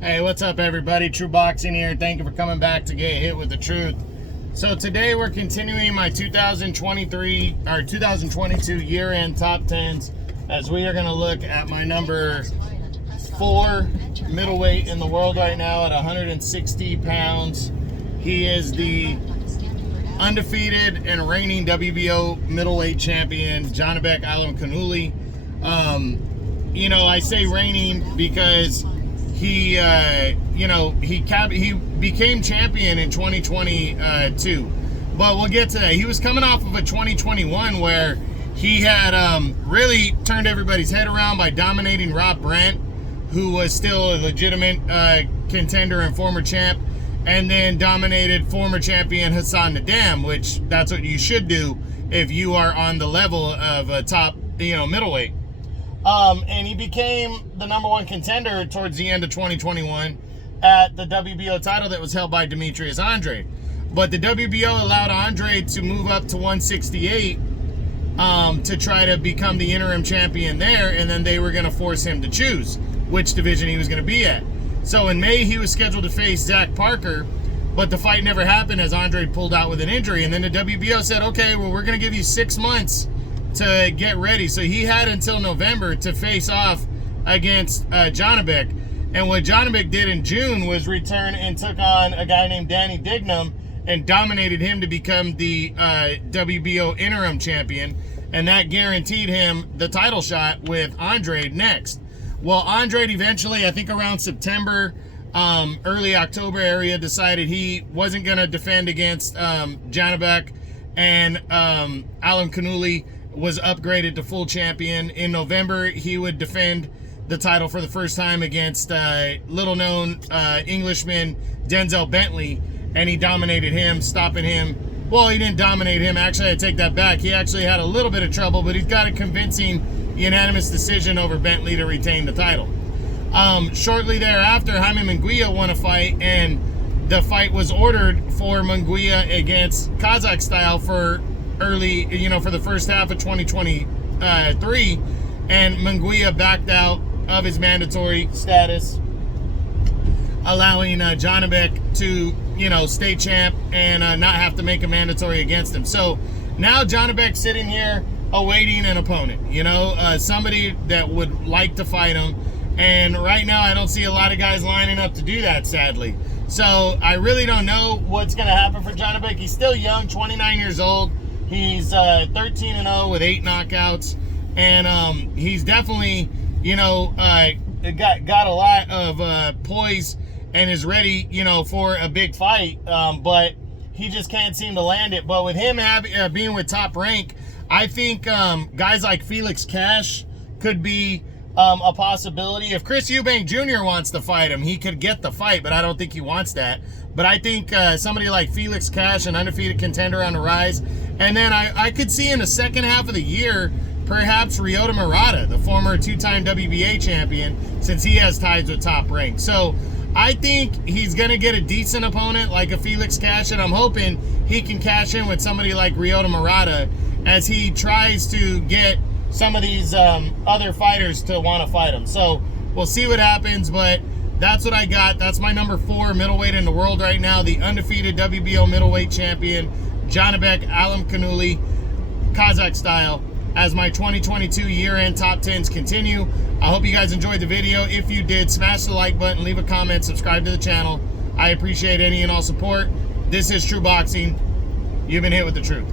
Hey, what's up everybody? True Boxing here. Thank you for coming back to get hit with the truth. So today we're continuing my 2022 year-end top 10s as we are going to look at my number 4 middleweight in the world right now at 160 pounds. He is the undefeated and reigning WBO middleweight champion, Janibek Alimkhanuly. I say reigning because he became champion in 2022, but we'll get to that. He was coming off of a 2021 where he had really turned everybody's head around by dominating Rob Brandt, who was still a legitimate contender and former champ, and then dominated former champion Hassan Nadam, which that's what you should do if you are on the level of a top middleweight. And he became the #1 contender towards the end of 2021 at the WBO title that was held by Demetrius Andre. But the WBO allowed Andre to move up to 168 to try to become the interim champion there, and then they were going to force him to choose which division he was going to be at. So in May, he was scheduled to face Zach Parker, but the fight never happened as Andre pulled out with an injury. And then the WBO said, okay, well, we're going to give you 6 months to get ready. So he had until November to face off against Janibek. And what Janibek did in June was return and took on a guy named Danny Dignam and dominated him to become the WBO interim champion. And that guaranteed him the title shot with Andre next. Well, Andre eventually, I think around September, early October area, decided he wasn't going to defend against Janibek, and Alimkhanuly was upgraded to full champion. In November, he would defend the title for the first time against little-known Englishman Denzel Bentley, and he dominated him, stopping him. Well, he didn't dominate him. Actually, I take that back. He actually had a little bit of trouble, but he's got a convincing unanimous decision over Bentley to retain the title. Shortly thereafter, Jaime Munguia won a fight, and the fight was ordered for Munguia against Kazakh style for early, for the first half of 2023, and Munguia backed out of his mandatory status, allowing Janibek to, stay champ and not have to make a mandatory against him. So now Janibek's sitting here awaiting an opponent, somebody that would like to fight him. And right now, I don't see a lot of guys lining up to do that, sadly. So I really don't know what's going to happen for Janibek. He's still young, 29 years old. He's 13-0 with 8 knockouts, and he's definitely, got a lot of poise and is ready, for a big fight. But he just can't seem to land it. But with him being with Top Rank, I think guys like Felix Cash could be a possibility. If Chris Eubank Jr. wants to fight him, he could get the fight, but I don't think he wants that. But I think somebody like Felix Cash, an undefeated contender on the rise. And then I could see in the second half of the year, perhaps Ryota Murata, the former 2-time WBA champion, since he has ties with Top Rank. So I think he's going to get a decent opponent like a Felix Cash, and I'm hoping he can cash in with somebody like Ryota Murata as he tries to get some of these other fighters to want to fight him. So we'll see what happens, but that's what I got. That's my number 4 middleweight in the world right now, the undefeated WBO middleweight champion, Janibek Alimkhanuly, Kazakh style, as my 2022 year-end top 10s continue. I hope you guys enjoyed the video. If you did, smash the like button, leave a comment, subscribe to the channel. I appreciate any and all support. This is True Boxing. You've been hit with the truth.